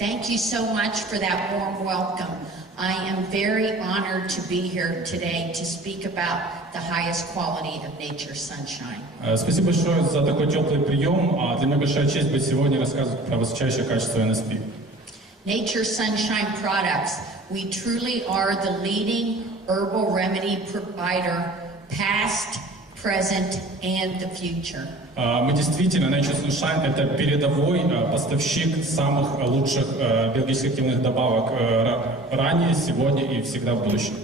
Thank you so much for that warm welcome. I am very honored to be here today to speak about the highest quality of nature's sunshine. Спасибо большое за такой теплый прием. Для меня большая честь быть сегодня и рассказывать про высочайшее качество NSP. Nature Sunshine Products, we truly are the leading herbal remedy provider, past, present, and the future. Мы действительно, Nature Sunshine, это передовой поставщик самых лучших биологически активных добавок ранее, сегодня и всегда в будущем.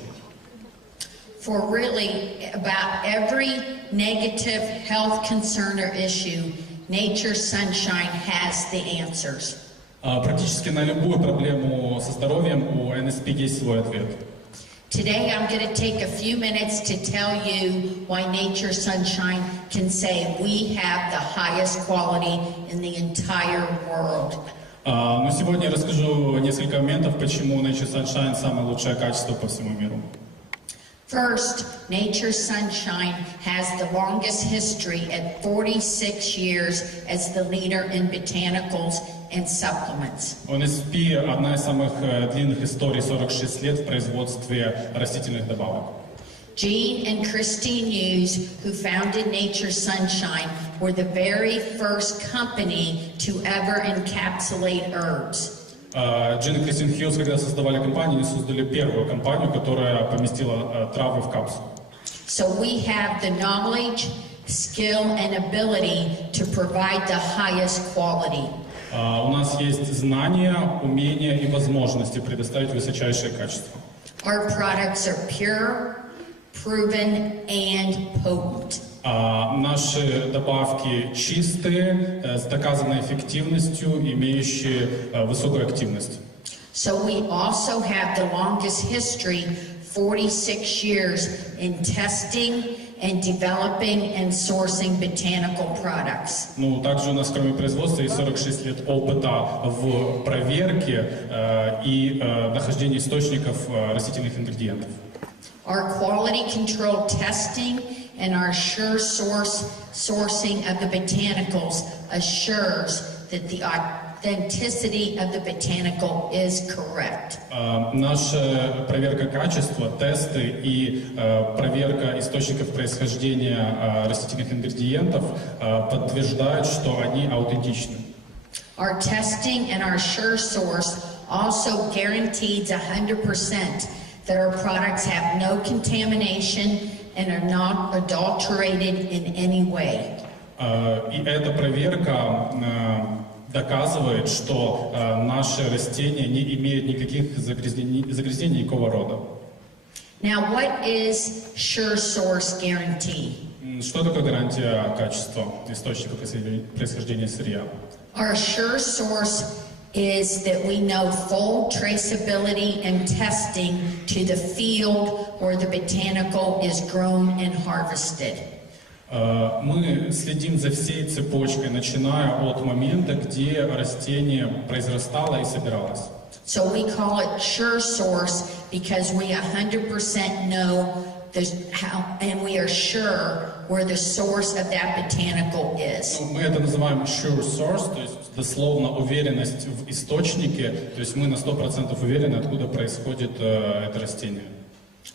For really about every negative health concern or issue, Nature Sunshine has the answers. Практически на любую проблему со здоровьем у NSP есть свой ответ. Today I'm going to take a few minutes to tell you why Nature Sunshine can say we have the highest quality in the entire world. Но сегодня я расскажу несколько моментов, почему Nature Sunshine самое лучшее качество по всему миру. First, Nature Sunshine has the longest history at 46 years as the leader in botanicals and supplements. NSP – одна из самых длинных историй, 46 лет в производстве растительных добавок. Gene and Christine Hughes, who founded Nature Sunshine, were the very first company to ever encapsulate herbs. Джин и Кристин Хьюз, когда создавали компанию, они создали первую компанию, которая поместила травы в капсулу. So we have the knowledge, skill, and ability to provide the highest quality. У нас есть знания, умения и возможности предоставить высочайшее качество. Our products are pure, proven, and potent. Наши добавки чистые, с доказанной эффективностью, имеющие высокую активность. So we also have the longest history, 46 years, in testing and developing and sourcing botanical products. Ну, также у нас, кроме производства, есть 46 лет опыта в проверке и нахождении источников растительных ингредиентов. Our quality control testing and our sure sourcing of the botanicals assures that the authenticity of the botanical is correct. Наша проверка качества, тесты и проверка источников происхождения растительных ингредиентов подтверждают, что они аутентичны. Our testing and our sure source also guarantees 100% that our products have no contamination and are not adulterated in any way. И эта проверка доказывает, что наши растения не имеют никаких загрязнений никакого рода. Now, what is sure source guarantee? Что такое гарантия качества источника происхождения сырья? Our sure source is that we know full traceability and testing to the field where the botanical is grown and harvested. Мы следим за всей цепочкой, начиная от момента, где растение произрастало и собиралось. So we call it sure source because we 100% know how, and we are sure where the source of that botanical is. Мы это называем sure source, то есть дословно уверенность в источнике, то есть мы на 100% уверены, откуда происходит это растение.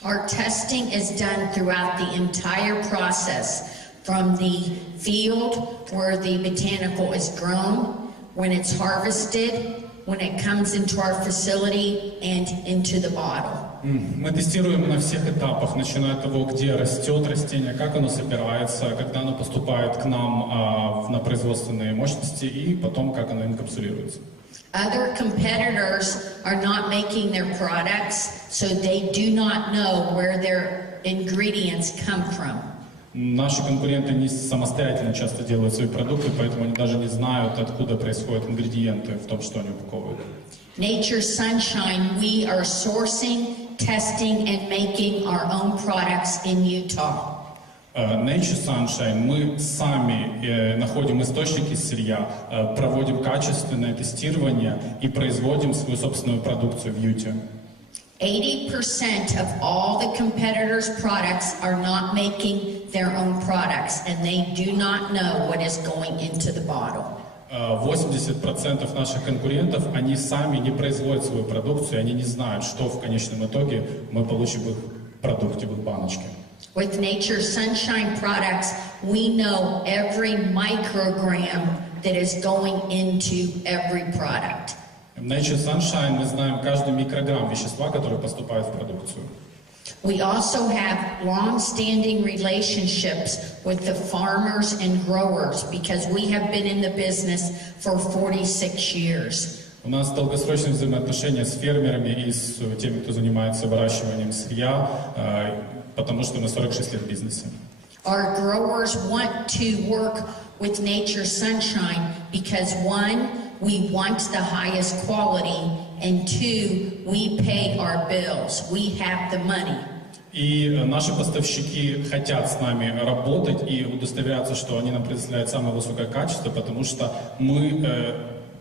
Our testing is done throughout the entire process, from the field where the botanical is grown, when it's harvested, when it comes into our facility, and into the bottle. Мы тестируем на всех этапах, начиная от того, где растет растение, как оно собирается, когда оно поступает к нам на производственные мощности, и потом, как оно инкапсулируется. Other competitors are not making their products, so they do not know where their ingredients come from. Наши конкуренты не самостоятельно часто делают свои продукты, поэтому они даже не знают, откуда происходят ингредиенты в том, что они упаковывают. Nature Sunshine, we are sourcing, testing, and making our own products in Utah. Nature Sunshine, мы сами находим источники сырья, проводим качественное тестирование и производим свою собственную продукцию в Юте. 80% of all the competitors' products are not making their own products, and they do not know what is going into the bottle. 80% наших конкурентов, они сами не производят свою продукцию, они не знают, что в конечном итоге мы получим в их продукте, в их баночке. With Nature Sunshine products, we know every microgram that is going into every product. В Nature Sunshine мы знаем каждый микрограмм вещества, который поступает в продукцию. We also have long-standing relationships with the farmers and growers because we have been in the business for 46 years. У нас долгосрочные взаимоотношения с фермерами и с теми, кто занимается выращиванием сырья, потому что мы 46 лет в бизнесе. Our growers want to work with Nature Sunshine because one, we want the highest quality, and two, we pay our bills. We have the money. И наши поставщики хотят с нами работать и удостоверяться, что они нам предоставляют самое высокое качество, потому что мы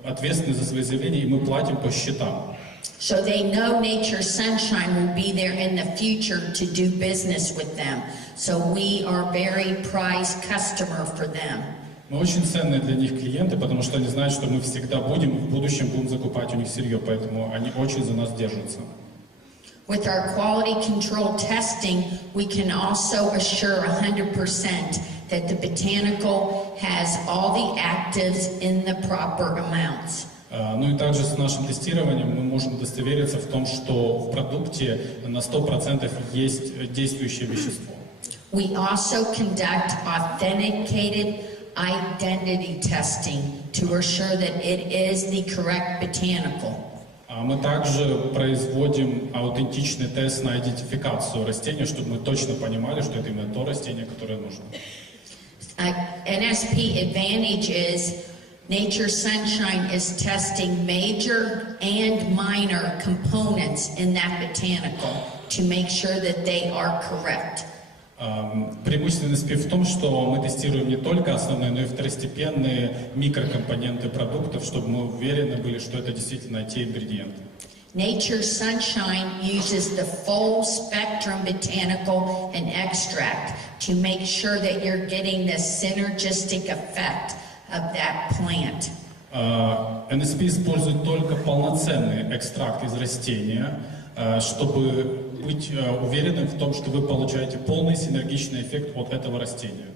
ответственны за свои заявления и мы платим по счетам. So they know Nature Sunshine will be there in the future to do business with them. So we are very prized customer for them. Мы очень ценные для них клиенты, потому что они знают, что мы всегда будем, в будущем будем закупать у них сырье, поэтому они очень за нас держатся. With our quality control testing, we can also assure 100% that the botanical has all the actives in the proper amounts. Ну и также с нашим тестированием мы можем удостовериться в том, что в продукте на 100% есть действующее вещество. We also conduct authenticated identity testing to assure that it is the correct botanical. Мы также производим аутентичный тест на идентификацию растения, чтобы мы точно понимали, что это именно то растение, которое нужно. NSP advantage is Nature Sunshine is testing major and minor components in that botanical to make sure that they are correct. Преимущество NSP в том, что мы тестируем не только основные, но и второстепенные микрокомпоненты продуктов, чтобы мы уверены были, что это действительно те ингредиенты. Nature Sunshine uses the full spectrum botanical and extract to make sure that you're getting the synergistic effect of that plant. NSP использует только полноценный экстракт из растения, чтобы быть уверенным в том, что вы получаете полный синергичный эффект от этого растения.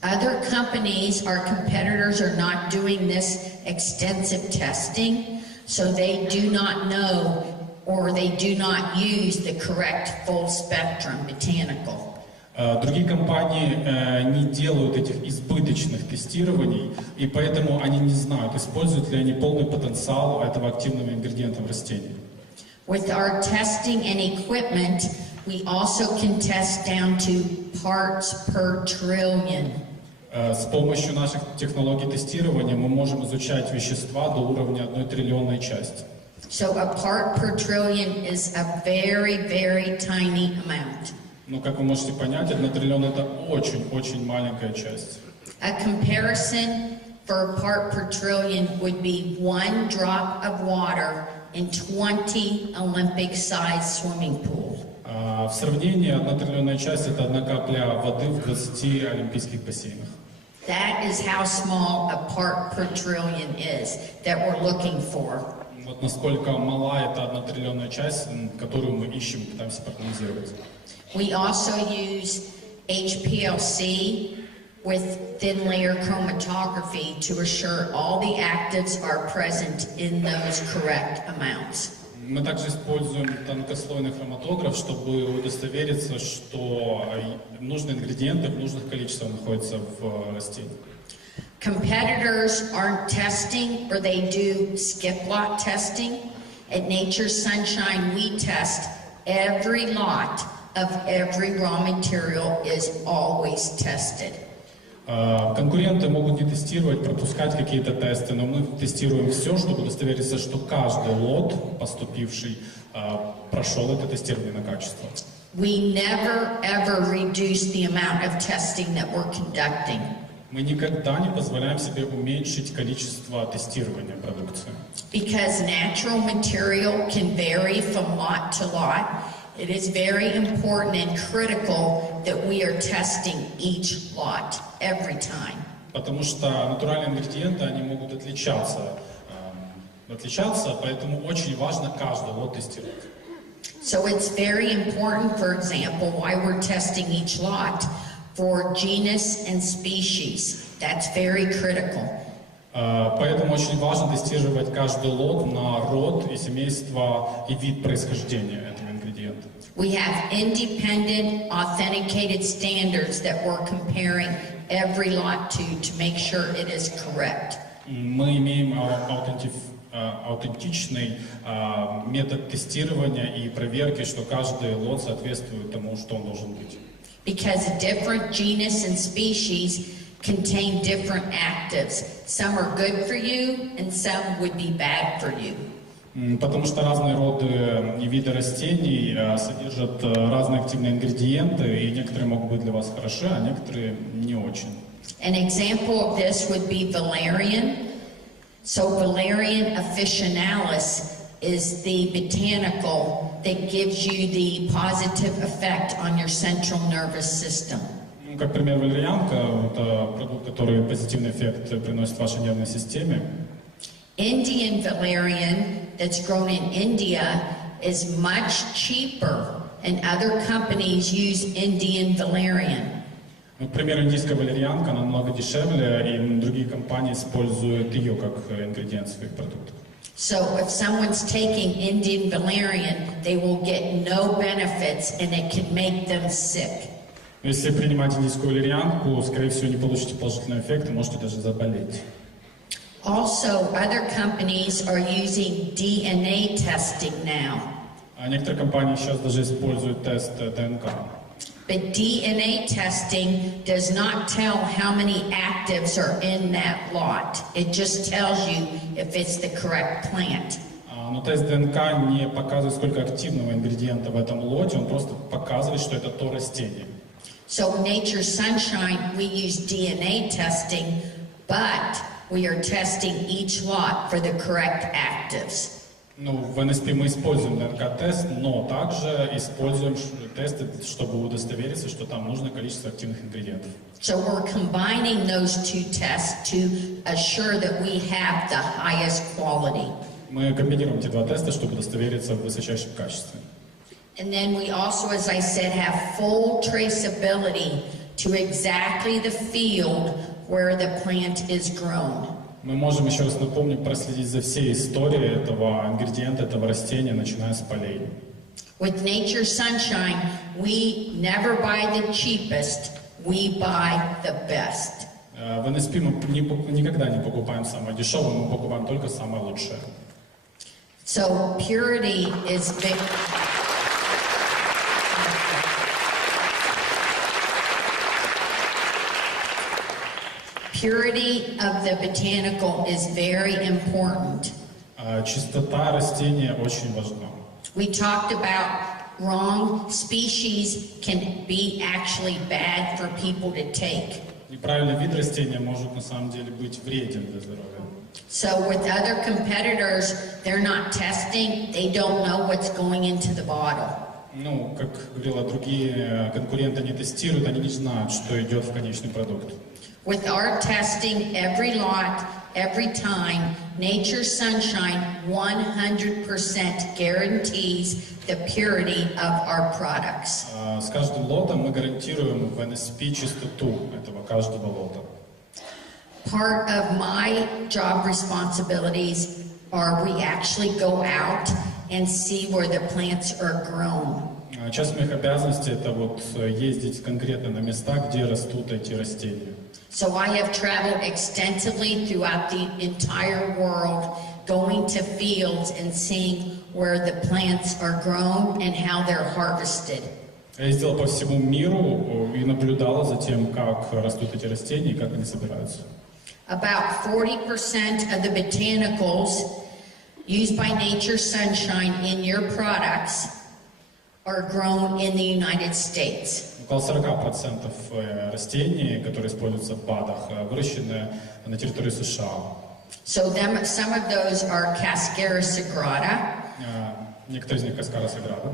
Other companies, our competitors, are not doing this extensive testing, so they do not know or they do not use the correct full spectrum botanical. Другие компании не делают этих избыточных тестирований, и поэтому они не знают, используют ли они полный потенциал этого активного ингредиента в растении. With our testing and equipment, we also can test down to parts per trillion. С помощью наших технологий тестирования мы можем изучать вещества до уровня 1 триллионной части. So a part per trillion is a very, very tiny amount. Но, как вы можете понять, 1 триллион — это очень-очень маленькая часть. A comparison for a part per trillion would be 1 drop of water in 20 Olympic-sized swimming pool. В сравнении 1 триллионная часть — это 1 капля воды в 20 олимпийских бассейнах. That is how small a part per trillion is that we're looking for. Вот насколько мала эта 1 триллионная часть, которую мы ищем и пытаемся проанализировать. We also use HPLC with thin layer chromatography to assure all the actives are present in those correct amounts. Мы также используем тонкослойный хроматограф, чтобы удостовериться, что нужные ингредиенты в нужных количествах находятся в растении. Competitors aren't testing, or they do skip lot testing. At Nature Sunshine, we test every lot of every raw material is always tested. Конкуренты могут не тестировать, пропускать какие-то тесты, но мы тестируем все, чтобы удостовериться, что каждый лот, поступивший, прошел это тестирование на качество. We never ever reduce the amount of testing that we're conducting. Мы никогда не позволяем себе уменьшить количество тестирования продукции. Because natural material can vary from lot to lot, it is very important and critical that we are testing each lot every time. потому что натуральные ингредиенты, они могут отличаться, поэтому очень важно каждый лот тестировать. So it's very important, for example, why we're testing each lot for genus and species. That's very critical. Поэтому очень важно тестировать каждый лот на род и семейство и вид происхождения этого ингредиента. We have independent, authenticated standards that we're comparing every lot to make sure it is correct. Мы имеем аутентичный метод тестирования и проверки, что каждый лот соответствует тому, что он должен быть. Because different genus and species contain different actives. Some are good for you and some would be bad for you. Потому что разные роды и виды растений содержат разные активные ингредиенты, и некоторые могут быть для вас хороши, а некоторые не очень. An example of this would be valerian. So valerian officinalis is the botanical that gives you the positive effect on your central nervous system. Как пример, валерьянка – это продукт, который позитивный эффект приносит вашей нервной системе. Indian valerian that's grown in India is much cheaper, and other companies use Indian valerian. Например, индийская валерьянка намного дешевле, и другие компании используют ее как ингредиент в своих продуктах. So if someone's taking Indian valerian, they will get no benefits, and it can make them sick. Если принимать индийскую валерьянку, скорее всего, не получите положительный эффект и можете даже заболеть. Also, other companies are using DNA testing now. А некоторые компании сейчас даже используют тест ДНК. But DNA testing does not tell how many actives are in that lot. It just tells you if it's the correct plant. Но тест ДНК не показывает, сколько активного ингредиента в этом лоте, он просто показывает, что это то растение. So in Nature's Sunshine, we use DNA testing, but we are testing each lot for the correct actives. Ну, в NSP мы используем ДНК-тест, но также используем тесты, чтобы удостовериться, что там нужное количество активных ингредиентов. So we're combining those two tests to assure that we have the highest quality. Мы комбинируем эти два теста, чтобы удостовериться в высочайшем качестве. And then we also, as I said, have full traceability to exactly the field where the plant is grown. Мы можем, еще раз напомню, проследить за всей историей этого ингредиента, этого растения, начиная с полей. With Nature's Sunshine, we never buy the cheapest, we buy the best. В NSP мы никогда не покупаем самое дешевое, мы покупаем только самое лучшее. So purity is big. Purity of the botanical is very important. Чистота растения очень важна. We talked about wrong species can be actually bad for people to take. Неправильный вид растения может на самом деле быть вреден для здоровья. So with other competitors, they're not testing, they don't know what's going into the bottle. Ну, как говорила, другие конкуренты не тестируют, они не знают, что идет в конечный продукт. With our testing, every lot, every time, Nature's Sunshine 100% guarantees the purity of our products. С каждым лотом мы гарантируем в NSP чистоту этого каждого лота. Part of my job responsibilities are we actually go out and see where the plants are grown. Часть моих обязанностей это вот ездить конкретно на места, где растут эти растения. So I have traveled extensively throughout the entire world, going to fields and seeing where the plants are grown and how they're harvested. Я ездила по всему миру и наблюдала за тем, как растут эти растения и как они собираются. About 40% of the botanicals used by Nature's Sunshine in your products are grown in the United States. Около 40% растений, которые используются в БАДах, выращены на территории США. So some of those are Cascara sagrada, Некоторые из них Cascara sagrada,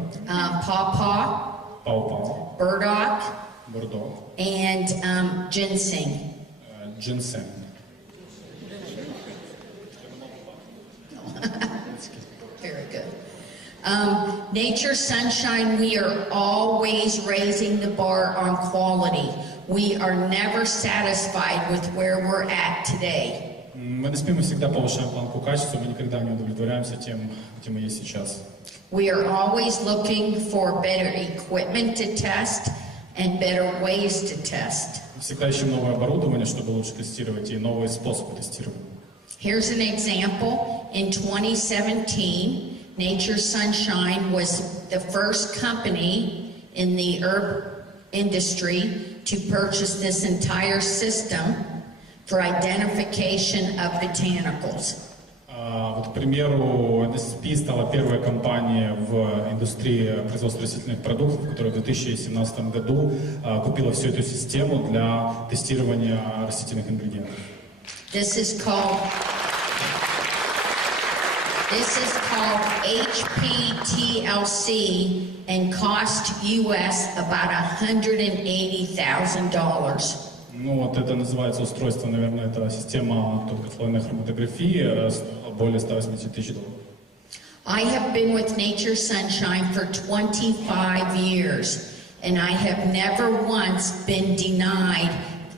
pawpaw, пау-пау, burdock, бурдок, and ginseng. ginseng. Very good. Nature, sunshine, we are always raising the bar on quality. We are never satisfied with where we're at today. В NSP мы всегда повышаем планку качества, мы никогда не удовлетворяемся тем, где мы есть сейчас. We are always looking for better equipment to test and better ways to test. Всегда ищем новое оборудование, чтобы лучше тестировать, и новые способы тестирования. Here's an example. In 2017, Nature Sunshine was the first company in the herb industry to purchase this entire system for identification of botanicals. Вот, к примеру, NSP стала первой компанией в индустрии производства растительных продуктов, которая в 2017 году купила всю эту систему для тестирования растительных ингредиентов. This is called HPTLC and cost US about $180,000. Ну вот это называется устройство, наверное, это система тонкослойной хроматографии, более $180 тысяч. I have been with Nature Sunshine for 25 years, and I have never once been denied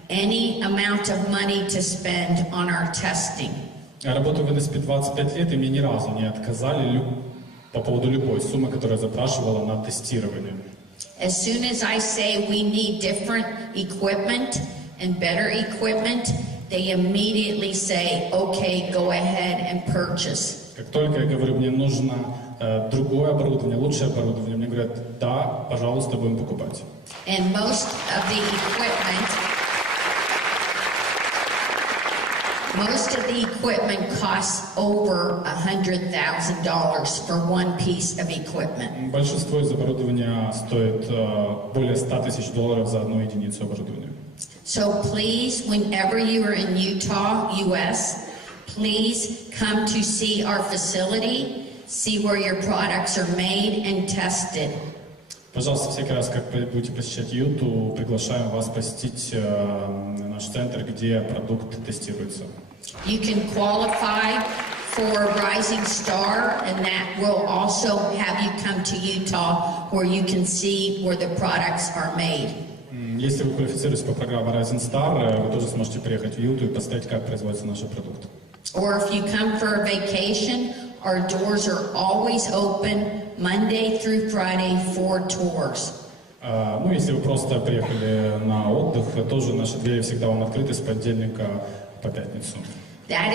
any amount of money to spend on our testing. Я работаю в NSP 25 лет, и мне ни разу не отказали по поводу любой суммы, которую я запрашивала на тестирование. As soon as I say we need different equipment and better equipment, they immediately say, okay, go ahead and purchase. Как только я говорю, мне нужно другое оборудование, лучшее оборудование, мне говорят, да, пожалуйста, будем покупать. And most of the equipment costs over $100,000 for one piece of equipment. Большинство из оборудования стоит более $100 тысяч за одну единицу оборудования. So please, whenever you are in Utah, US, please come to see our facility, see where your products are made and tested. Пожалуйста, всякий раз, как будете посещать Юту, приглашаем вас посетить наш центр, где продукт тестируется. You can qualify for Rising Star, and that will also have you come to Utah where you can see where the products are made. Если вы квалифицируетесь по программе Rising Star, вы тоже сможете приехать в Юту и посмотреть, как производятся наши продукты. Or if you come for a vacation, our doors are always open Monday through Friday for tours. Ну, если вы просто приехали на отдых, тоже наши двери всегда вам открыты с понедельника по пятницу. That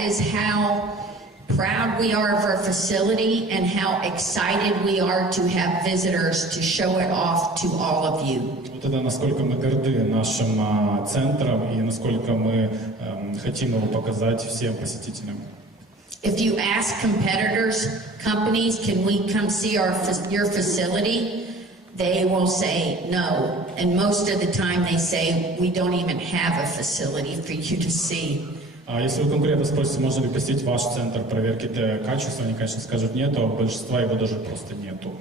is how proud we are of our facility and how excited we are to have visitors to show it off to all of you. Вот это насколько мы горды нашим центром и насколько мы хотим его показать всем посетителям. If you ask competitors, companies, can we come see your facility? They will say no. And most of the time they say, we don't even have a facility for you to see. Если вы конкретно спросите, можно ли посетить ваш центр проверки качества, они, конечно, скажут нет, а большинства его даже просто нету.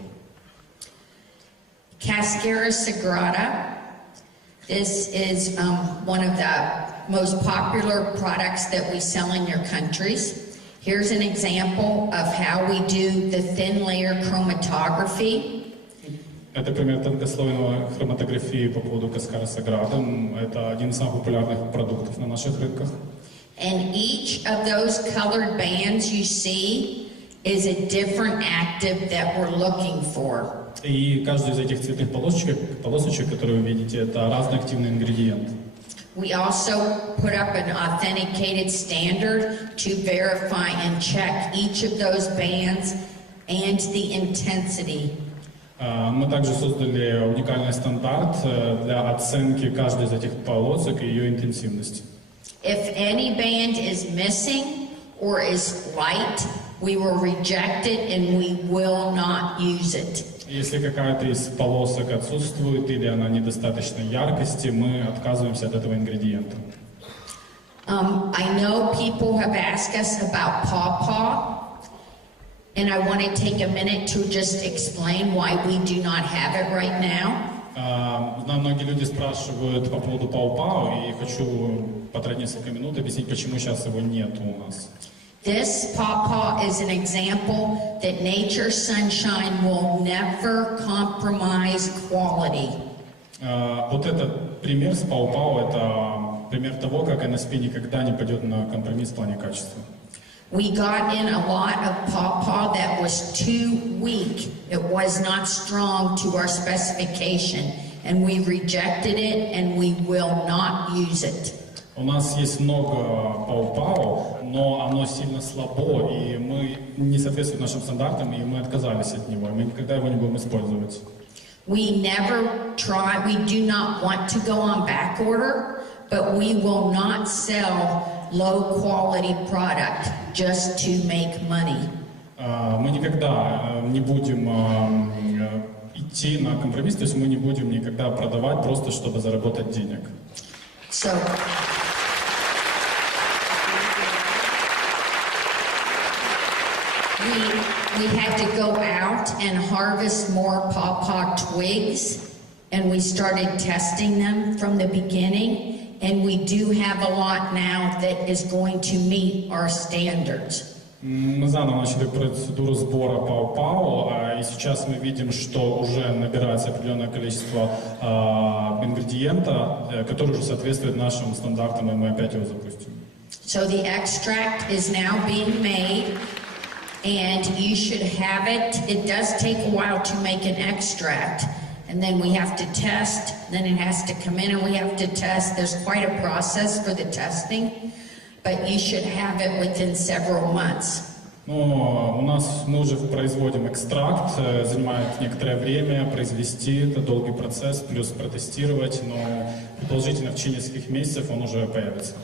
Cascara Sagrada. This is one of the most popular products that we sell in your countries. Here's an example of how we do the thin layer chromatography. Это пример тонкослойной хроматографии по поводу Cascara Sagrada. Это один из самых популярных продуктов на наших рынках. And each of those colored bands you see is a different active that we're looking for. И каждый из этих цветных полосочек, которые вы видите, это разный активный ингредиент. We also put up an authenticated standard to verify and check each of those bands and the intensity. Мы также создали уникальный стандарт для оценки каждой из этих полосок и ее интенсивности. If any band is missing or is light, we will reject it and we will not use it. Если какая-то из полосок отсутствует или она недостаточно яркости, мы отказываемся от этого ингредиента. I know people have asked us about pawpaw, and I want to take a minute to just explain why we do not have it right now. Знаю, многие люди спрашивают по поводу пау-пау, и хочу потратить несколько минут объяснить, почему сейчас его нет у нас. This pawpaw is an example that nature sunshine will never compromise quality. Вот этот пример с пау-пау, это пример того, как NSP никогда не пойдет на компромисс в плане качества. We got in a lot of pawpaw that was too weak. It was not strong to our specification, and we rejected it, and we will not use it. У нас есть много пау-пау, но оно сильно слабо, и мы не соответствует нашим стандартам, и мы отказались от него, и мы никогда его не будем использовать. We do not want to go on back order, but we will not sell low quality product just to make money. Мы никогда не будем идти на компромисс, то есть мы не будем никогда продавать просто, чтобы заработать денег. So, we had to go out and harvest more pawpaw twigs, and we started testing them from the beginning. And we do have a lot now that is going to meet our standards. Мы заново начали процедуру сбора пау-пау, и сейчас мы видим, что уже набирается определенное количество ингредиента, который уже соответствует нашим стандартам, и мы опять его запустим. So the extract is now being made, and you should have it. It does take a while to make an extract. And then we have to test, then it has to come in and we have to test. There's quite a process for the testing, but you should have it within several months. Ну, мы уже производим экстракт, занимает некоторое время произвести, это долгий процесс, плюс протестировать, но предположительно в течение нескольких месяцев он уже появится.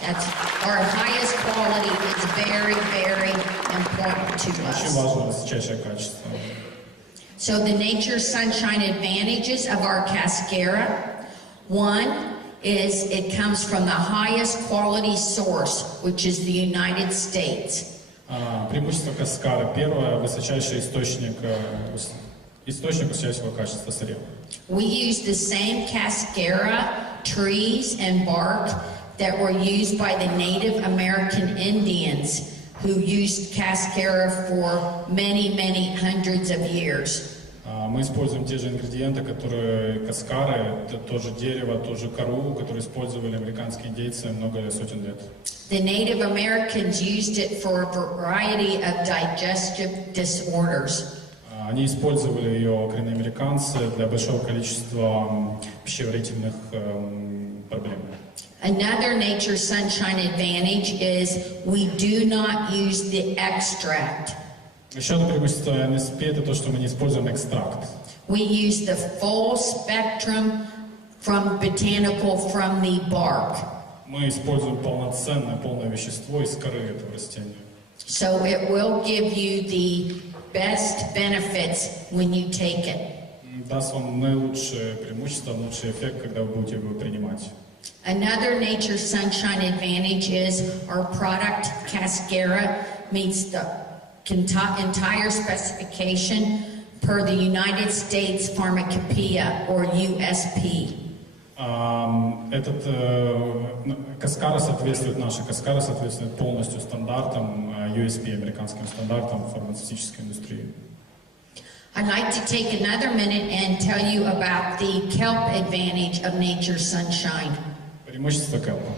That's our highest quality is very, very important to us. Очень важно высочайшее качество. So the nature sunshine advantages of our cascara, one is it comes from the highest quality source, which is the United States. Преимущество каскара. Первое, высочайший источник высочайшего качества сырья. We use the same cascara trees and bark that were used by the Native American Indians, who used cascara for many, many hundreds of years. Мы используем те же ингредиенты, которые каскары, это тоже дерево, тоже кору, которые использовали американские индейцы много сотен лет. The Native Americans used it for a variety of digestive disorders. Они использовали ее, коренные американцы, для большого количества пищеварительных проблем. Another nature sunshine advantage is we do not use the extract. Еще одно преимущество NSP это то, что мы не используем экстракт. We use the full spectrum from botanical from the bark. Мы используем полное вещество из коры этого растения. So it will give you the best benefits when you take it. Даст вам наилучшее преимущество, лучший эффект, когда вы будете его принимать. Another nature sunshine advantage is our product cascara meets the entire specification per the United States Pharmacopoeia or USP. Наша каскара соответствует полностью стандартам USP, американским стандартам фармацевтической индустрии. I'd like to take another minute and tell you about the kelp advantage of nature sunshine. Преимущество келпа.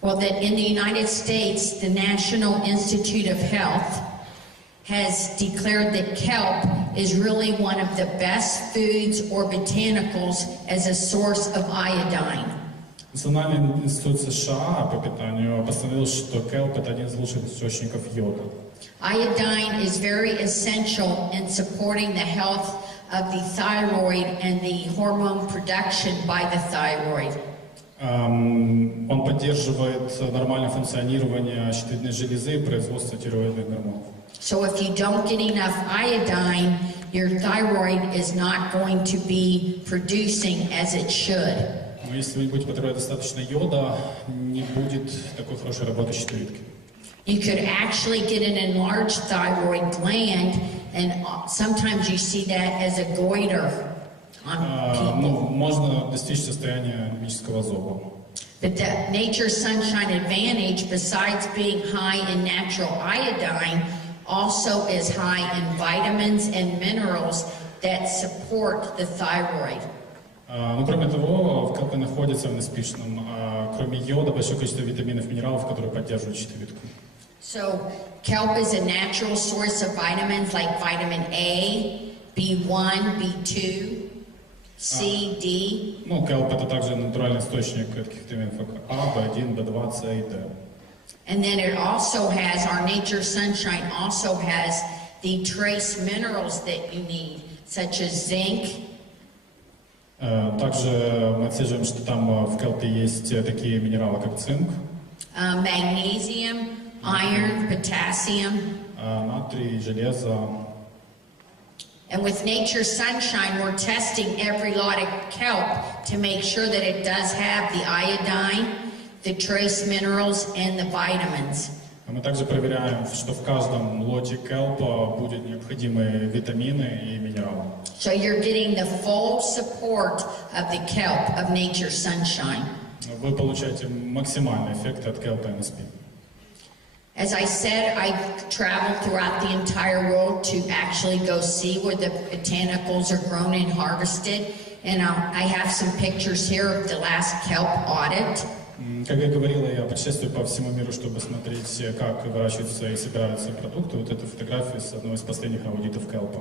Well, that in the United States, the National Institute of Health has declared that kelp is really one of the best foods or botanicals as a source of iodine. Национальный институт США по питанию постановил, что келп это один из лучших источников йода. Iodine is very essential in supporting the health of the thyroid and the hormone production by the thyroid. Он поддерживает нормальное функционирование щитовидной железы и производство тиреоидных гормонов. So if you don't get enough iodine, your thyroid is not going to be producing as it should. Но если вы не будете потреблять достаточно йода, не будет такой хорошей работы щитовидки. You could actually get an enlarged thyroid gland, and sometimes you see that as a goiter. on Ну, people. можно достичь состояния анемического зоба. But the Nature Sunshine Advantage, besides being high in natural iodine, also is high in vitamins and minerals that support the thyroid. Ну, кроме того, в КЛП находится в НСПшном, кроме йода, большое количество витаминов и минералов, которые поддерживают щитовидку. So kelp is a natural source of vitamins like vitamin A, B1, B2, C, D. Ну, КЛП это также натуральный источник таких витаминов, как А, В1, В2, С и Д. And then it also has, our Nature Sunshine also has the trace minerals that you need, such as zinc. Также мы отслеживаем, что там в КЛП есть такие минералы, как цинк, Magnesium, iron, potassium. натрий, железо. And with Nature Sunshine, we're testing every lot of kelp to make sure that it does have the iodine, the trace minerals, and the vitamins. Мы также проверяем, что в каждом лоте КЛП будут необходимые витамины и минералы. So you're getting the full support of the kelp of Nature Sunshine. Вы получаете максимальный эффект от КЛП НСП. As I said, I traveled throughout the entire world to actually go see where the botanicals are grown and harvested. And I have some pictures here of the last kelp audit. Как я говорила, я путешествую по всему миру, чтобы смотреть, как выращиваются и собираются продукты. Вот эта фотография с одного из последних аудитов КЛП.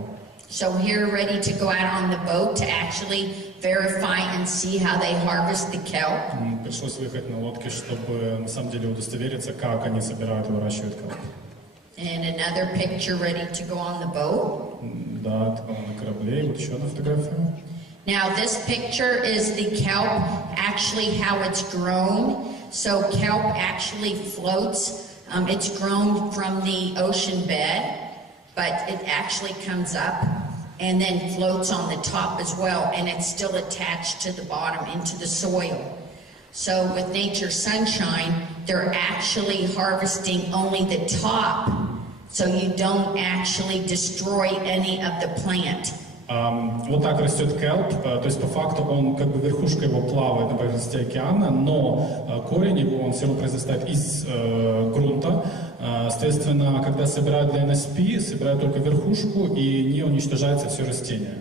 So here, ready to go out on the boat to actually verify and see how they harvest the kelp. Пришлось выехать на лодке, чтобы на самом деле удостовериться, как они собирают и выращивают КЛП. And another picture ready to go on the boat. Да, это было на корабле. И вот еще одна фотография. Now this picture is the kelp, actually how it's grown. So kelp actually floats. It's grown from the ocean bed, but it actually comes up and then floats on the top as well, and it's still attached to the bottom into the soil. So with Nature Sunshine, they're actually harvesting only the top, so you don't actually destroy any of the plant. Вот так растет келп, то есть по факту он, как бы верхушка его плавает на поверхности океана, но корень его, он все равно произрастает из грунта. Соответственно, когда собирают для NSP, собирают только верхушку и не уничтожается все растение.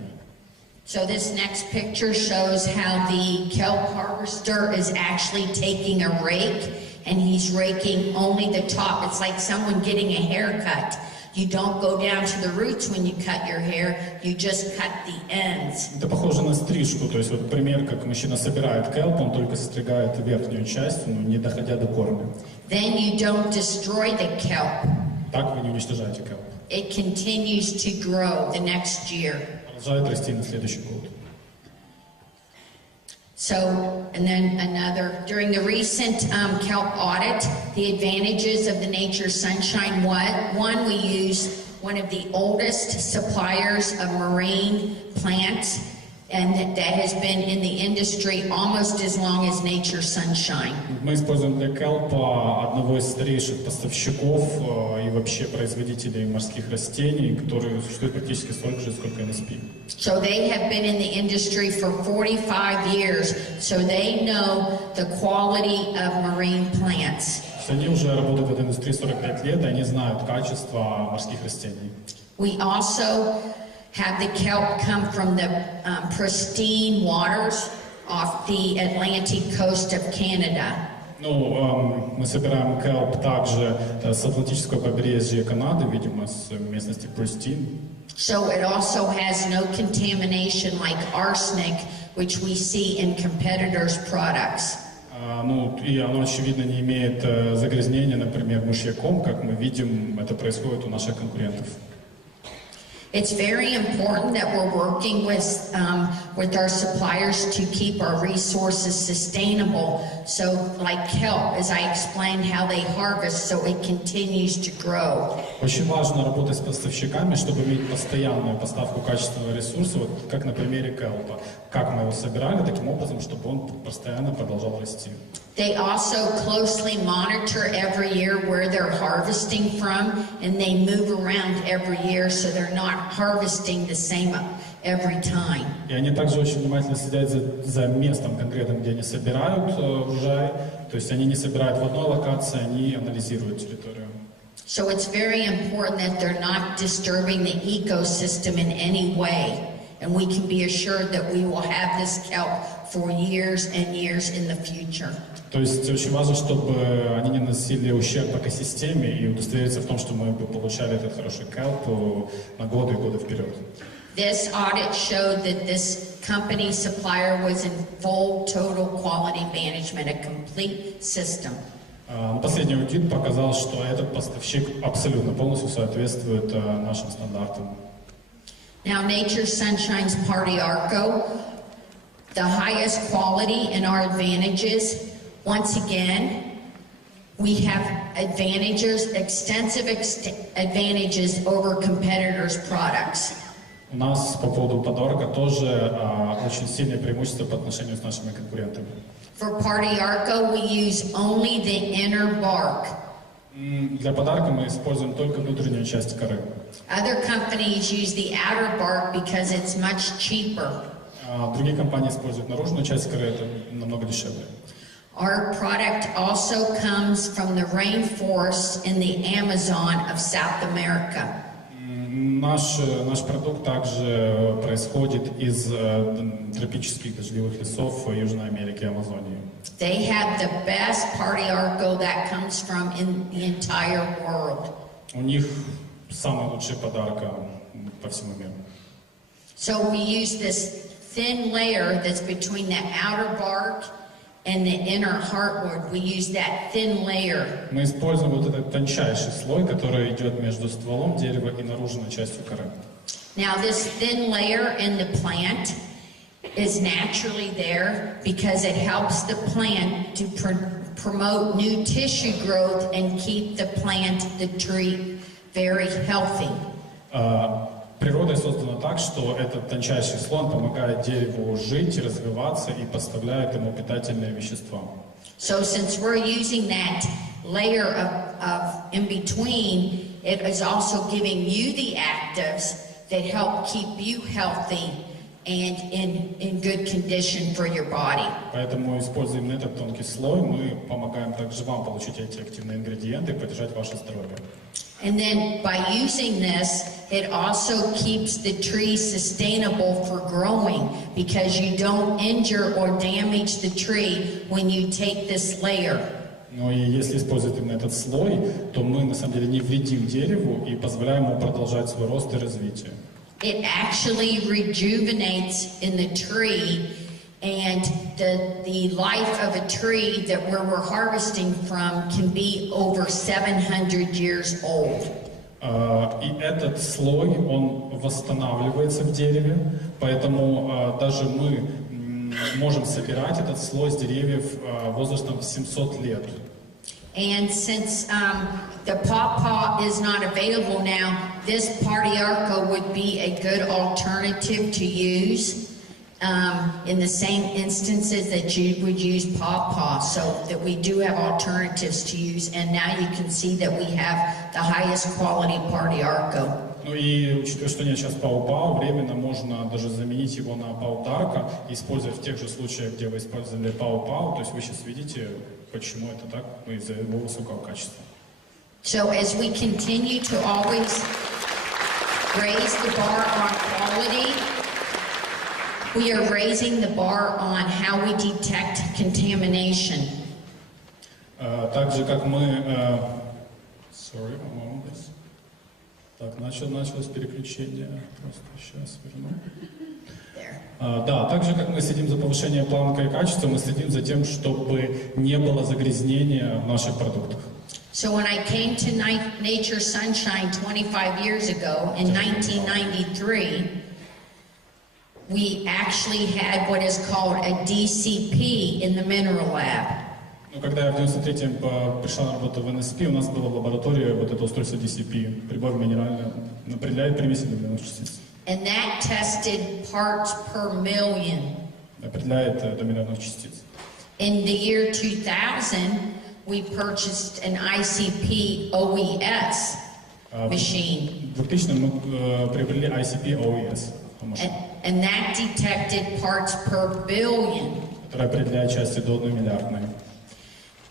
So this next picture shows how the kelp harvester is actually taking a rake and he's raking only the top. It's like someone getting a haircut. You don't go down to the roots when you cut your hair, you just cut the ends. Это похоже на стрижку, то есть вот пример, как мужчина собирает келп, он только состригает верхнюю часть, но не доходя до корня. Then you don't destroy the kelp. Так вы не уничтожаете келп. It continues to grow the next year. Продолжает расти на следующий год. So, and then another, during the recent kelp audit, the advantages of the Nature Sunshine, one, we use one of the oldest suppliers of marine plants, and that has been in the industry almost as long as Nature Sunshine. Мы используем для келпа одного из старейших поставщиков и вообще производителей морских растений, которые существуют практически столько же, сколько NSP. So they have been in the industry for 45 years, so they know the quality of marine plants. Они уже работают в этой индустрии 45 лет, и они знают качество морских растений. We also have the kelp come from the pristine waters off the Atlantic coast of Canada. Ну, мы собираем келп также с Атлантического побережья Канады, видимо, с местности Престин. So it also has no contamination like arsenic, which we see in competitors' products. Ну, и оно, очевидно, не имеет загрязнения, например, мышьяком, как мы видим, это происходит у наших конкурентов. It's very important that we're working with our suppliers to keep our resources sustainable. So, like kelp, as I explained how they harvest, so it continues to grow. Очень важно работать с поставщиками, чтобы иметь постоянную поставку качественного ресурса, вот как на примере келпа. Как мы его собирали, таким образом, чтобы он постоянно продолжал расти. They also closely monitor every year where they're harvesting from, and they move around every year so they're not harvesting the same every time. И они также очень внимательно следят за местом конкретным, где они собирают урожай. То есть они не собирают в одной локации, они анализируют территорию. So it's very important that they're not disturbing the ecosystem in any way. And we can be assured that we will have this kelp for years and years in the future. То есть очень важно, чтобы они не наносили ущерб экосистеме и удостовериться в том, что мы бы получали этот хороший kelp на годы и годы вперед. This audit showed that this company supplier was in full total quality management, a complete system. Последний аудит показал, что этот поставщик абсолютно полностью соответствует нашим стандартам. Now, Nature's Sunshine's Party Arco, the highest quality and our advantages. Once again, we have advantages, extensive advantages over competitors' products. У нас по поводу подарка тоже очень сильное преимущество по отношению с нашими конкурентами. For Party Arco, we use only the inner bark. Для подарка мы используем только внутреннюю часть коры. Other companies use the outer bark because it's much cheaper. Другие компании используют наружную часть коры, это намного дешевле. Our product also comes from the rainforests in the Amazon of South America. Наш продукт также происходит из тропических дождливых лесов Южной Америки и Амазонии. They have the best Party Arco that comes from in the entire world. У них самый лучший подарок по всему миру. So we use this thin layer that's between the outer bark and the inner heartwood. We use that thin layer. Мы используем вот этот тончайший слой, который идет между стволом дерева и наружной частью коры. Now this thin layer in the plant is naturally there because it helps the plant to promote new tissue growth and keep the plant, the tree, very healthy. Природой создано так, что этот тончайший слой помогает дереву жить, развиваться и поставляет ему питательные вещества. So since we're using that layer of in between, it is also giving you the actives that help keep you healthy and in good condition for your body. Поэтому, используя именно этот тонкий слой, мы помогаем также вам получить эти активные ингредиенты и поддержать ваше здоровье. And then by using this, it also keeps the tree sustainable for growing because you don't injure or damage the tree when you take this layer. Но и если использовать именно этот слой, то мы на самом деле не вредим дереву и позволяем ему продолжать свой рост и развитие. It actually rejuvenates in the tree, and the life of a tree that where we're harvesting from can be over 700 years old. И этот слой, он восстанавливается в дереве, поэтому даже мы можем собирать этот слой с деревьев возрастом 700 лет. And since the pawpaw is not available now, this Party Arco would be a good alternative to use in the same instances that you would use pawpaw. So that we do have alternatives to use, and now you can see that we have the highest quality Party Arco. Ну и учитывая, что нет сейчас пау-пау, временно можно даже заменить его на пау-дарка, использовать в тех же случаях, где вы использовали пау-пау. То есть вы сейчас видите, почему это так, из-за его высокого качества. So as we continue to always raise the bar on quality, we are raising the bar on how we detect contamination. Так же, как мы... Sorry, one moment, please. Так, началось переключение. Просто сейчас верну. Да, так же, как мы следим за повышением планка и качества, мы следим за тем, чтобы не было загрязнения в наших продуктах. So when I came to Nature's Sunshine 25 years ago, in 1993, we actually had what is called a DCP in the mineral lab. Когда я в 93-м пришла на работу в NSP, у нас была в лаборатории вот это устройство DCP, прибор минеральный, определяет примеси минеральных частиц. And that tested parts per million. Определяет до минеральных частиц. In the year 2000, we purchased an ICP OES. machine. В 2000 мы приобрели ICP OES, And that detected parts per billion. которая определяет части до 1 миллиардной.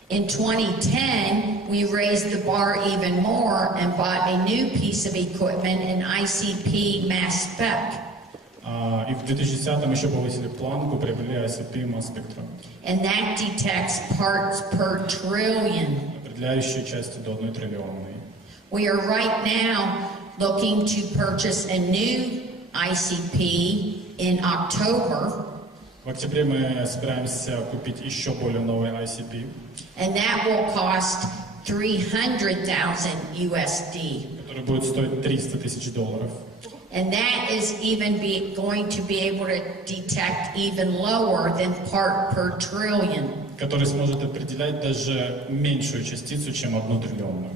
In 2010, we raised the bar even more and bought a new piece of equipment, an ICP mass spec. И в 2010 еще повысили планку, приобрели ICP mass spectrum, And that detects parts per trillion. определяющие части до 1 триллионной. We are right now looking to purchase a new ICP in October, В октябре мы собираемся купить еще более новый ICP, and that will cost $300,000 USD. который будет стоить $300,000. And that is even going to be able to detect even lower than part per trillion. Который сможет определять даже меньшую частицу, чем 1 триллионную.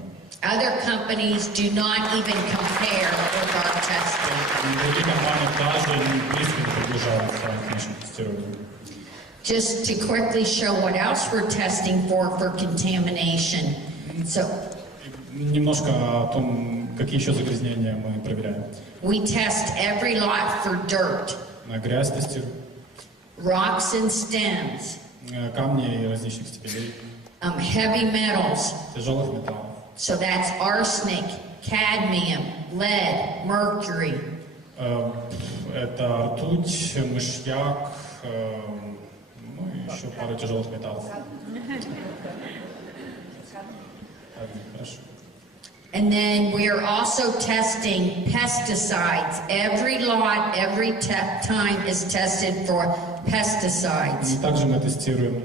Other companies do not even compare with our testing. Другие компании даже не близко не приближаются к нашему тестированию. Just to quickly show what else we're testing for contamination. So Немножко о том, какие еще загрязнения мы проверяем. we test every lot for dirt, На грязь тестируем, rocks and stems, камни и различных степеней, heavy metals. тяжелых металлов. So that's arsenic, cadmium, lead, mercury. Это ртуть, мышьяк, ну и еще пару тяжелых металлов. Хорошо. And then we are also testing pesticides. Every lot, every time is tested for pesticides. И также мы тестируем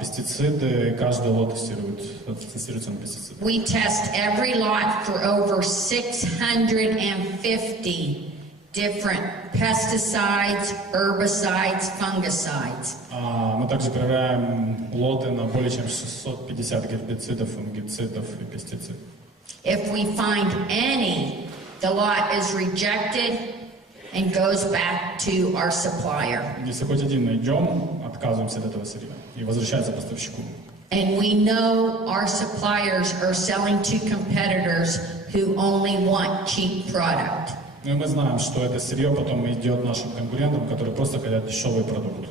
пестициды, и каждый лот тестируется на пестициды. We test every lot for over 650 different pesticides, herbicides, fungicides. Мы также проверяем лоты на более чем 650 гербицидов, фунгицидов и пестицидов. If we find any, the lot is rejected and goes back to our supplier. Если хоть один найдем, отказываемся от этого сырья и возвращается поставщику. And we know our suppliers are selling to competitors who only want cheap product. Ну и мы знаем, что это сырье потом идет нашим конкурентам, которые просто хотят дешевый продукт.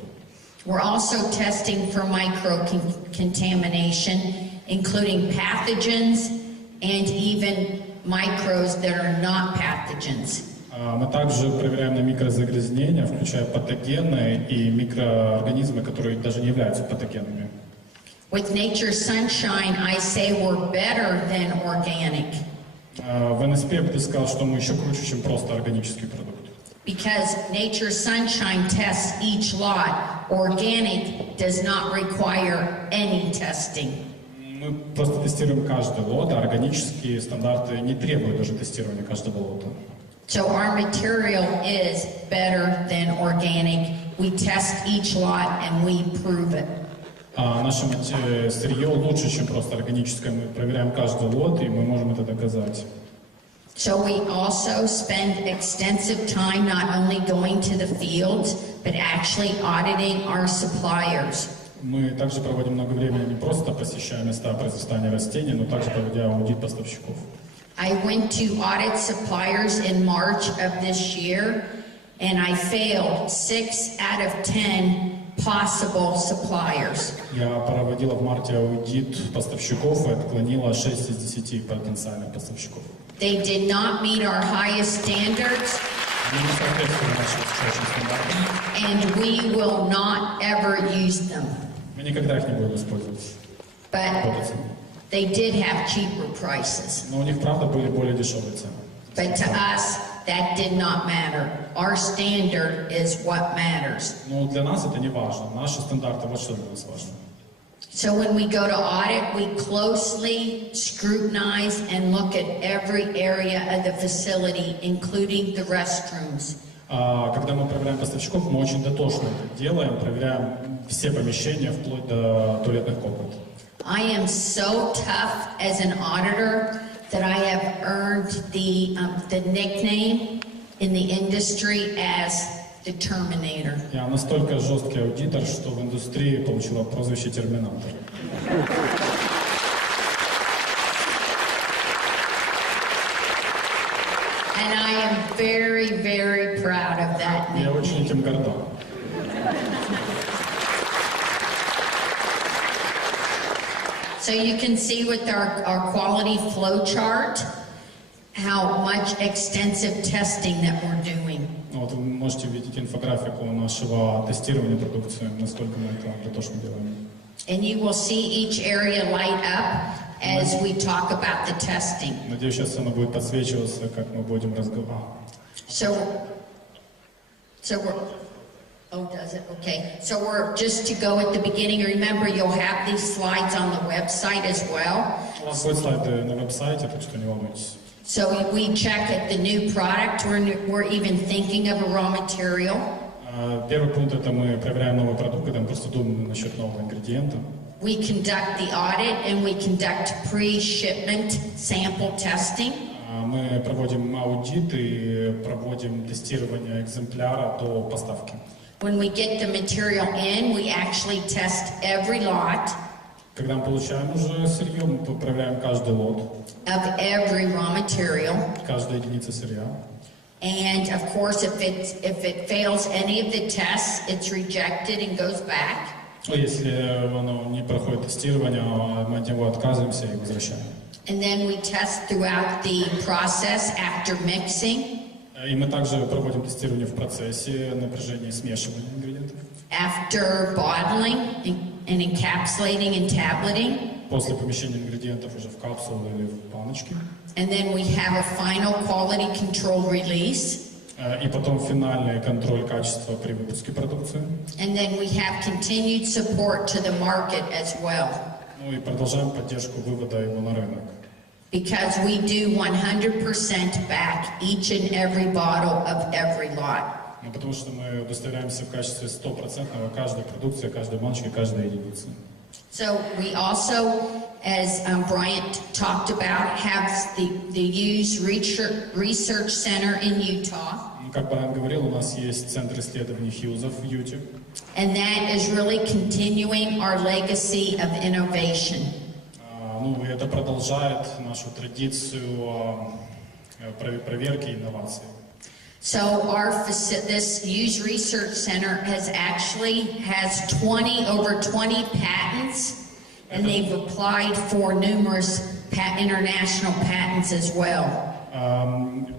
We're also testing for micro-contamination, including pathogens and even microbes that are not pathogens. Мы также проверяем на микрозагрязнения, включая патогены и микроорганизмы, которые даже не являются патогенами. With Nature's Sunshine, I say we're better than organic. В НСП я бы сказал, что мы еще круче, чем просто органический продукт. Because Nature's Sunshine tests each lot. Organic does not require any testing. Мы просто тестируем каждый лот, а органические стандарты не требуют даже тестирования каждого лота. So our material is better than organic. We test each lot and we prove it. Наше сырье лучше, чем просто органическое. Мы проверяем каждый лот, и мы можем это доказать. So we also spend extensive time not only going to the fields, but actually auditing our suppliers. Мы также проводим много времени не просто посещая места произрастания растений, но также проводя аудит поставщиков. I went to audit suppliers in March of this year, and I failed 6 out of 10 possible suppliers. Я проводила в марте аудит поставщиков и отклонила 6 из 10 потенциальных поставщиков. They did not meet our highest standards, Они не соответствуют нашим высочайшим стандартам. and we will not ever use them. Мы никогда их не будем использовать. But they did have cheaper prices. Но у них, правда, были более дешевые цены. But to us, that did not matter. Our standard is what matters. Но для нас это не важно. Наши стандарты, вот что для нас важно. So when we go to audit, we closely scrutinize and look at every area of the facility, including the restrooms. Когда мы проверяем поставщиков, мы очень дотошно это делаем, проверяем все помещения, вплоть до туалетных комнат. I am so tough as an auditor that I have earned the nickname in the industry as the Terminator. Я настолько жесткий аудитор, что в индустрии получила прозвище Терминатор. And I am very, very proud of that Я nickname. очень этим горда. So you can see with our quality flow chart how much extensive testing that we're doing. Вот вы можете видеть инфографику нашего тестирования продукции, насколько мы это дотошно делаем. And you will see each area light up as we talk about the testing. Надеюсь, сейчас оно будет подсвечиваться, как мы будем разговаривать. So we're, oh, does it? Okay. So we're just to go at the beginning. Remember, you'll have these slides on the website as well. У вас будут слайды на веб-сайте, так что не волнуйтесь. So we check at the new product. We're even thinking of a raw material. Первый пункт — это мы проверяем новый продукт, когда мы просто думаем насчет нового ингредиента. We conduct the audit and we conduct pre-shipment sample testing. Мы проводим аудит и проводим тестирование экземпляра до поставки. When we get the material in, we actually test every lot Когда мы получаем уже сырье, мы проверяем каждый лот, of every raw material. каждая единица сырья. And of course, if it fails any of the tests, it's rejected and goes back. Если оно не проходит тестирование, мы от него отказываемся и возвращаем. And then we test throughout the process after mixing, И мы также проводим тестирование в процессе напряжения смешивания ингредиентов. after bottling and encapsulating and tableting. После помещения ингредиентов уже в капсулу или в баночки. And then we have a final quality control release. И потом финальный контроль качества при выпуске продукции. And then we have continued support to the market as well. Ну и продолжаем поддержку вывода его на рынок. Because we do 100% back each and every bottle of every lot. Ну, потому что мы удостоверяемся в качестве 100% каждой продукции, каждой баночки, каждой единицы. So we also, as Bryant talked about, have the Hughes Research Center in Utah. Как Брайан говорил, у нас есть центр исследований Хьюза в Юте. And that is really continuing our legacy of innovation. Ну, и это продолжает нашу традицию проверки и инноваций. So this Hughes Research Center has over 20 patents, and they've applied for numerous international patents as well.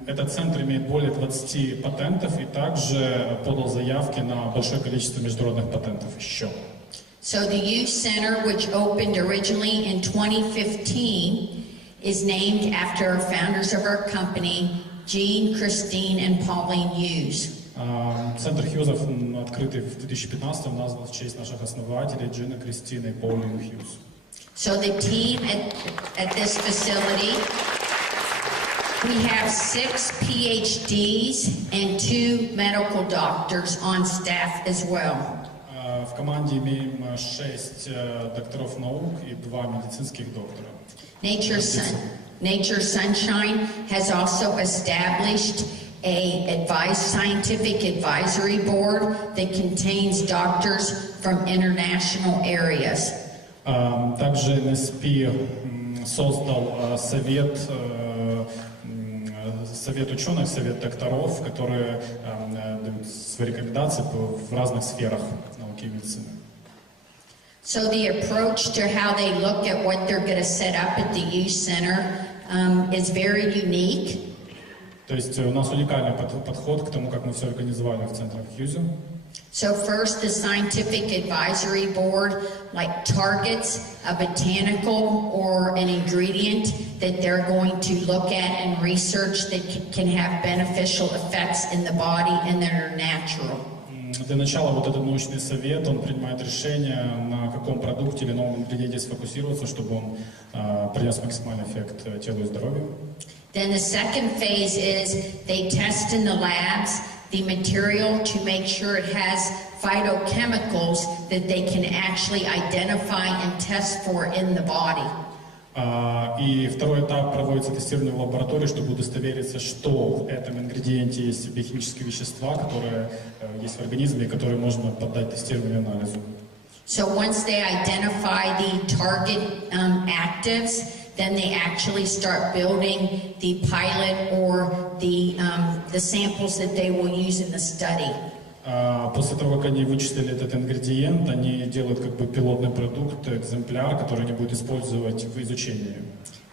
Этот центр имеет более 20 патентов и также подал заявки на большое количество международных патентов еще. So the Hughes Center, which opened originally in 2015, is named after our founders of our company, Gene, Christine, and Pauline Hughes. Центр Хьюзов, открытый в 2015, назван в честь наших основателей Джина, Кристины и Паулин Хьюз. So the team at this facility, we have 6 PhDs and 2 medical doctors on staff as well. В команде имеем 6 докторов наук и 2 медицинских доктора. Nature Sunshine has also established a scientific advisory board that contains doctors from international areas. Также NSP создал совет ученых, совет докторов, которые дают свои рекомендации в разных сферах науки и медицины. So the approach to how they look at what they're going to set up at the Hughes Center is very unique. То есть у нас уникальный подход к тому, как мы все организовали в центре Хьюза. So first, the scientific advisory board targets a botanical or an ingredient that they're going to look at and research that can have beneficial effects in the body and that are natural. Для начала вот этот научный совет, он принимает решение, на каком продукте или новом ингредиенте сфокусироваться, чтобы он принес максимальный эффект телу и здоровью. Then the second phase is they test in the labs the material to make sure it has phytochemicals that they can actually identify and test for in the body. И второй этап проводится тестирование в лаборатории, чтобы удостовериться, что в этом ингредиенте есть биохимические вещества, которые есть в организме, которые можно поддать тестированию и анализу. So once they identify the target actives, then they actually start building the pilot or the samples that they will use in the study. После того, как они вычислили этот ингредиент, они делают как бы пилотный продукт, экземпляр, который они будут использовать в изучении.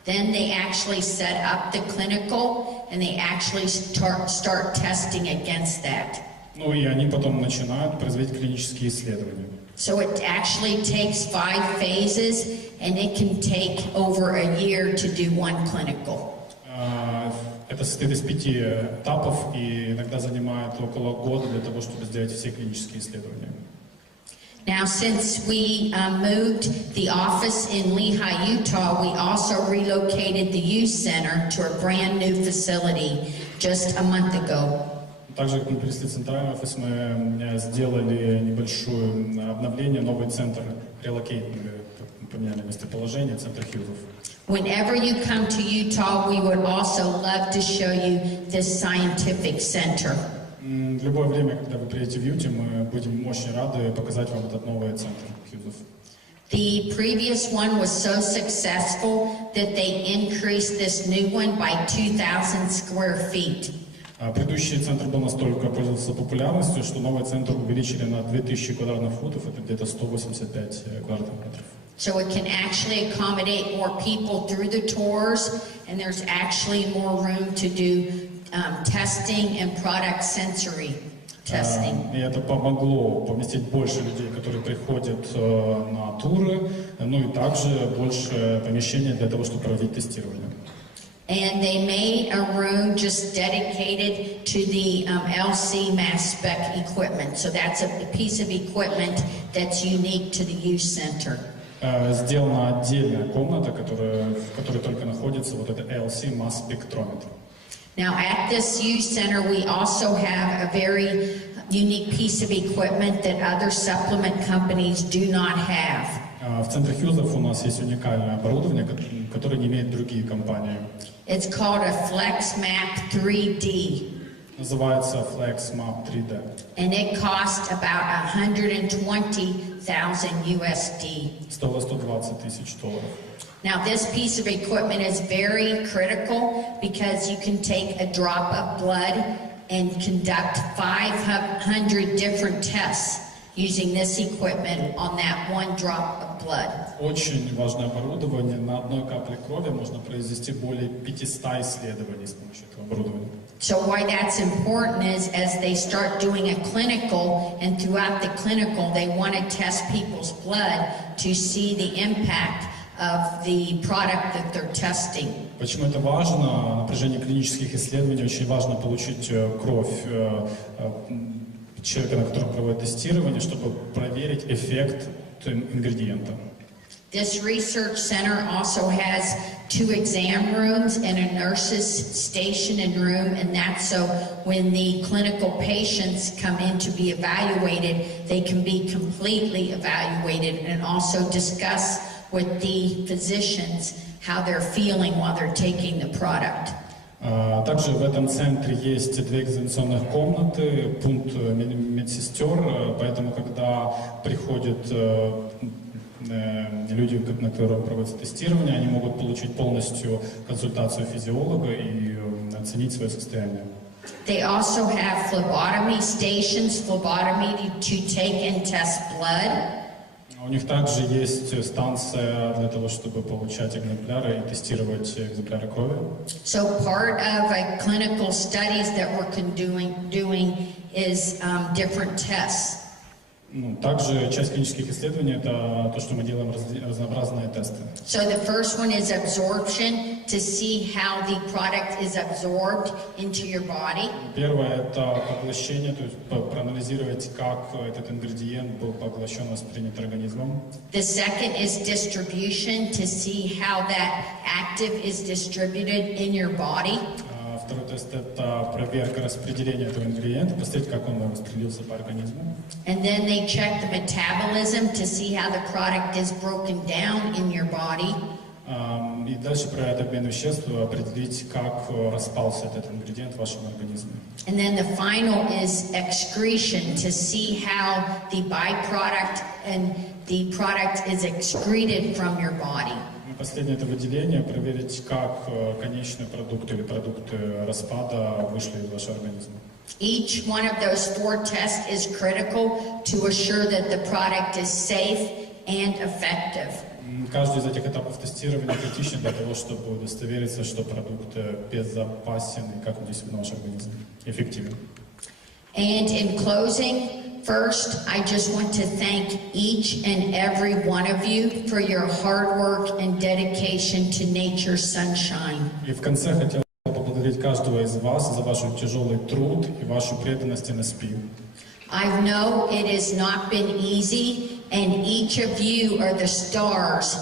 Then they actually set up the clinical and they actually start testing against that. Ну и они потом начинают производить клинические исследования. So it actually takes 5 phases and it can take over a year to do one clinical. Это состоит из 5 этапов и иногда занимает около года для того, чтобы сделать все клинические исследования. Now, since we moved the office in Lehi, Utah, we also relocated the youth center to a brand new facility just a month ago. Также, как мы перенесли центральный офис, мы сделали небольшое обновление, новый центр, релокейт, поменяли местоположение, центр Хьюзов. Whenever you come to Utah, we would also love to show you this scientific center. В любое время, когда вы приедете в Юте, мы будем очень рады показать вам этот новый центр Хьюзов. The previous one was so successful that they increased this new one by 2,000 square feet. Предыдущий центр был настолько пользовался популярностью, что новый центр увеличили на 2000 квадратных футов, это где-то 185 квадратных метров. So it can actually accommodate more people through the tours, and there's actually more room to do testing and product sensory testing. И это помогло поместить больше людей, которые приходят на туры, ну и также больше помещений для того, чтобы проводить тестирование. And they made a room just dedicated to the LC mass spec equipment. So that's a piece of equipment that's unique to the youth center. Сделана отдельная комната, в которой только находится вот это LC масс спектрометр. Now at this youth center we also have a very unique piece of equipment that other supplement companies do not have. В центре Хьюзов у нас есть уникальное оборудование, которое не имеют другие компании. It's called a FlexMap 3D. Называется FlexMap 3D. And it costs about $120,000 USD. Стоило $120,000. Now this piece of equipment is very critical because you can take a drop of blood and conduct 500 different tests using this equipment on that one drop of blood. Очень важное оборудование. На одной капле крови можно произвести более 500 исследований с помощью этого оборудования. So why that's important is as they start doing a clinical, and throughout the clinical they want to test people's blood to see the impact of the product that they're testing. Почему это важно? На протяжении клинических исследований очень важно получить кровь человека, на котором проводят тестирование, чтобы проверить эффект ингредиента. This research center also has 2 exam rooms and a nurse's station and room, and that's so when the clinical patients come in to be evaluated, they can be completely evaluated and also discuss with the physicians how they're feeling while they're taking the product. Также в этом центре есть 2 экзаменационных комнаты, пункт медсестер, поэтому когда приходят люди, на которых проводится тестирование, они могут получить полностью консультацию физиолога и оценить свое состояние. They also have phlebotomy stations, phlebotomy to take and test blood. У них также есть станция для того, чтобы получать экземпляры и тестировать экземпляры крови. So part of a clinical studies that we're doing is different tests. Также часть клинических исследований это то, что мы делаем разнообразные тесты. So the first one is absorption to see how the product is absorbed into your body. Первое это поглощение, то есть проанализировать, как этот ингредиент был поглощен, воспринят организмом. The second is distribution to see how that active is distributed in your body. Второй тест это проверка распределения этого ингредиента, посмотреть, как он распределился по организму. And then they check the metabolism to see how the product is broken down in your body. И дальше проверять обмен веществ, определить, как распался этот ингредиент в вашем организме. And then the final is excretion to see how the byproduct and the product is excreted from your body. последнее это выделение, проверить, как конечные продукты или продукты распада вышли из вашего организма. Each one of those 4 tests is critical to assure that the product is safe and effective. Каждый из этих этапов тестирования критичен для того, чтобы удостовериться, что продукт безопасен и как он действует на ваш организм, эффективен. And in closing, first, I just want to thank each and every one of you for your hard work and dedication to nature's sunshine. И в конце хотел поблагодарить каждого из вас за ваш тяжелый труд и вашу преданность NSP. I know it has not been easy, and each of you are the stars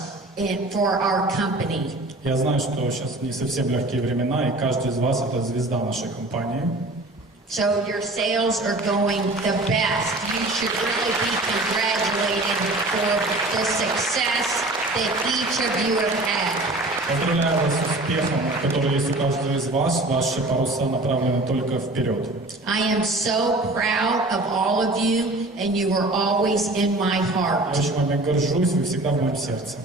for our company. Я знаю, что сейчас не совсем легкие времена, и каждый из вас это звезда нашей компании. So your sales are going the best. You should really be congratulated for the success that each of you have had. Поздравляю вас с успехом, который есть у каждого из вас. Ваши паруса направлены только вперед. I am so proud of all of you, and you are always in my heart. Я очень вами горжусь, вы всегда в моем сердце.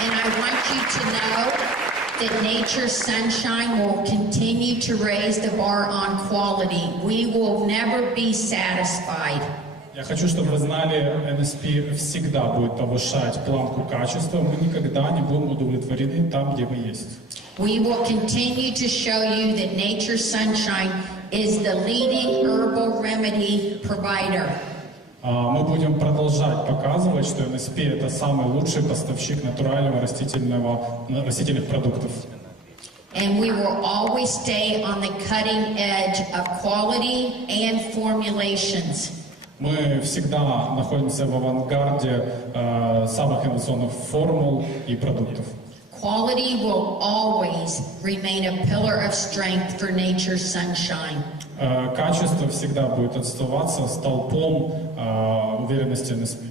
And I want you to know that nature's sunshine will continue to raise the bar on quality. We will never be satisfied. Я хочу, чтобы вы знали, NSP всегда будет повышать планку качества. Мы никогда не будем удовлетворены там, где мы есть. We will continue to show you that nature's sunshine is the leading herbal remedy provider. Мы будем продолжать показывать, что NSP это самый лучший поставщик натурального растительных продуктов. And we will always stay on the cutting edge of quality and formulations. Мы всегда находимся в авангарде самых инновационных формул и продуктов. Quality will always remain a pillar of strength for nature's sunshine. Качество всегда будет оставаться столпом уверенности NSP.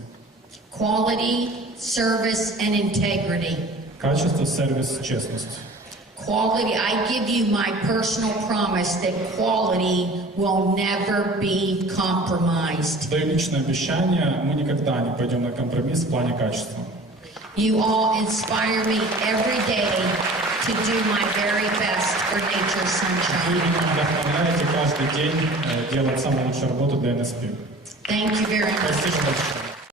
Quality, service, and integrity. Качество, сервис, честность. Quality, I give you my personal promise that quality will never be compromised. Даю личное обещание, мы никогда не пойдем на компромисс в плане качества. You all inspire me every day to do my very best for nature's Вы sunshine. меня вдохновляете каждый день делать самую лучшую работу для NSP. Thank you very much. Спасибо большое.